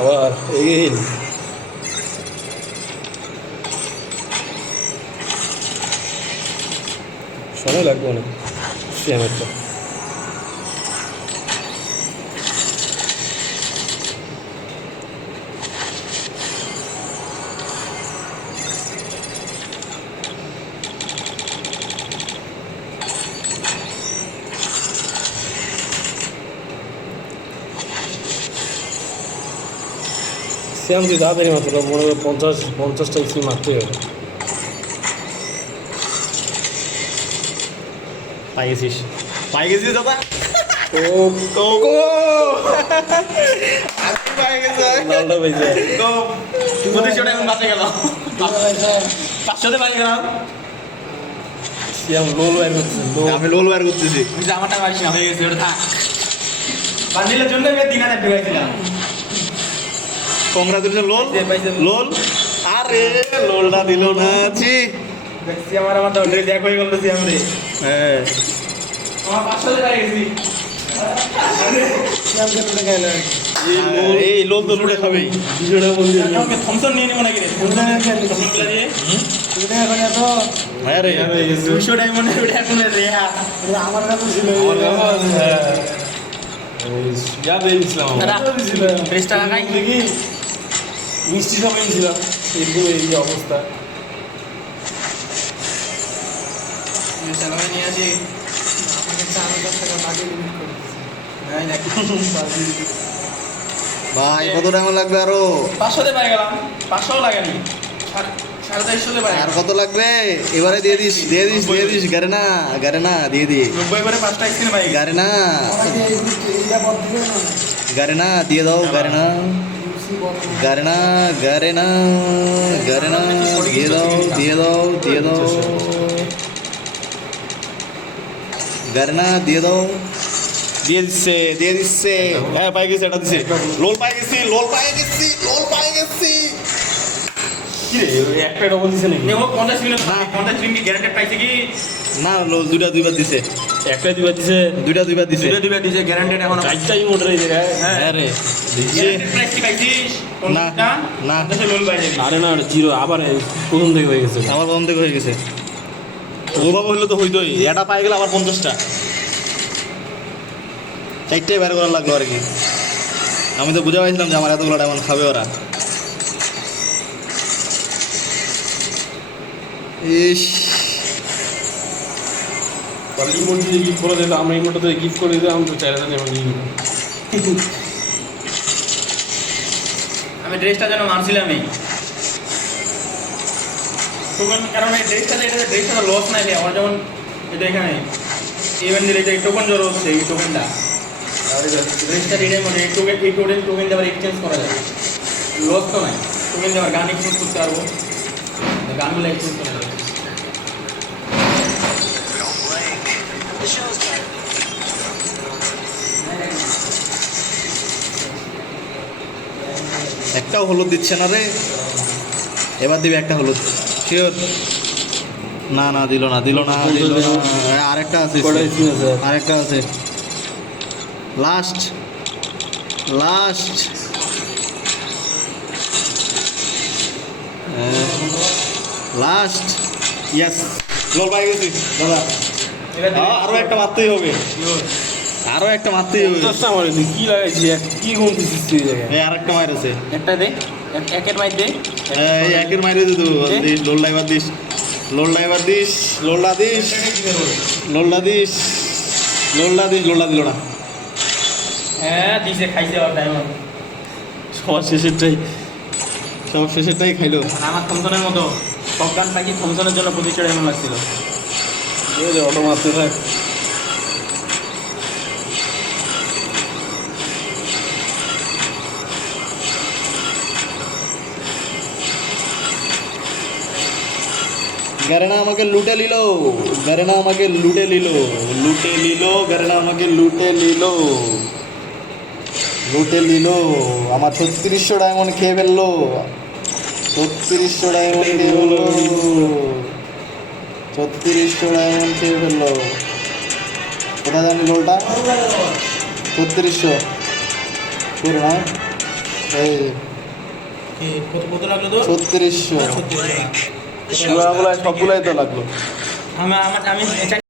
আবার এগিয়ে হিল সময় লাগবে অনেক সিএমেরটা। সিএম তুই তাড়াতাড়ি মাত্র মনে হয় 50-50টা স্কিল মারতেই হবে। পাই গেছিস দাদা। ও তো আমি পাই গেছি লালটা পেয়েছে। তো 25 টাকা এখন বাঁচে গেল, 500তে পাই গেলাম। সিএম লোল বাইর করছে আমি লোল বার করতেছি, আমারটা পারিস না, হয়ে গেছে ওটা থাক। বান্ডিলের জন্য আমি 3000 ঢুকাইছিলাম। কংগ্রাচুলেশন লোল লোল। আরে লোলটা দিল না, ছি দেখছি আমার তো অলরেডি এক হয়ে গেল সিএম রে। হ্যাঁ আমার 500 পাই গেছি। সিএম কে লুটে গেল এই লোল তো লুটে খাবেই। ভিডিওটা বন্ধ করে আমাকে থমসন নিয়ে নিব নাকি রে? থমসন গুলা দিয়ে লুটে এখন এত হ্যাঁ রে 200 ডায়মন্ডের ওটা এখন রে। আমার কাছে ছিল যা দিয়েছিলাম বেশ টাকা খাই দেখি মিষ্টি সব এনেছিলাম এরকম এই যে অবস্থা। চালাবে নিয়ে আসি। আমাকে 4000 টাকা বাকি লিমিট করে ভাই কত টাকা লাগবে আরো? 500তে পাই গেলাম, 500 লাগেনি, 450 পাই। আর কত লাগবে? এবারে দিয়ে দিস গারে না দিয়ে দি 90 করে 5টা স্ক্রিন পাই। গারে না দিয়ে দাও, গারে না দিয়ে দাও গারে না দিয়ে দাও। দিয়ে দিচ্ছে হ্যাঁ পাই গেছি, এটা দিচ্ছে। লোল পাই গেছি কি রে একটা ডবল দিছে নাকি? নেও 50 মিনিট না, 50 মিনিট গ্যারান্টেড পাইছে কি না? লোল দুইবার দিছে, একটা দুইবার দিছে, দুইবার দিছে গ্যারান্টেড। এখন চারটাই মোটর এই জায়গায়। হ্যাঁ রে দিছে প্রাইস কি পাইছিস? না দেশে লোল পাই যাবি। আরে না জিরো আবার প্রথম থেকে হয়ে গেছে। আমার প্রথম থেকে হয়ে গেছে। ওভাবে হইলে তো হইতোই, এটা পাই গেলে আবার 50টা, চারটাই বের করা লাগলো আর কি। আমি তো বুঝে পাইছিলাম যে আমার এতগুলো ডায়মন্ড খাবে ওরা। ইস ইমোট যদি গিফট করে দিত, আমরা ইমোটটা যদি গিফট করে দিতাম তো 4000 যেমন দিয়ে দিতাম। আমি ড্রেসটা যেন মারছিলামই টোকন, কারণ এই ড্রেসটা লস নাই রে আমার। যেমন এটা এখানে ইভেন্ট দিলে এই টোকন জড়ো হচ্ছে, এই টোকেনটা ড্রেসটা রিডেম মানে এই টোকেন দিয়ে আবার এক্সচেঞ্জ করা যাবে, লস তো নাই। টোকেন দিয়ে আবার গান এক্সচেঞ্জ করতে পারবো, গানগুলো এক্সচেঞ্জ করা যাবে। একটাও হলুদ দিচ্ছে না রে, এবার দিবে একটা হলুদ শিওর। না দিল না আরেকটা আছে লাস্ট ইয়েস লোল পাই গেছি দাদা। আরো একটা মারতেই হবে, দশটা মারে তুই কি লাগাইছি কি গুণ দিছিস তুই জায়গায়? এই আরেকটা মার আছে, একটা দে একের মাইর দে। এই একের মাইরে দে তুই লোলটা এবার দিস লোলটা দিল না। হ্যাঁ দিছে খাইছে আবার ডায়মন্ড। সব শেষেরটাই খাইলো। আমার থমসনের মতো সব গান পাখি থমসনের জন্য 25 ডায়মন্ড লাগছিল। অটো মারতে থাক। গারেনা আমাকে লুটে নিল আমার 3600 ডায়মন্ড খেয়ে ফেললো। 3600 ডায়মন্ড খেয়ে ফেললো। কোথায় জানি লোলটা? 3600 না এই কত লাগলো তো 3600 3600 সবগুলাই তো লাগলো। আমি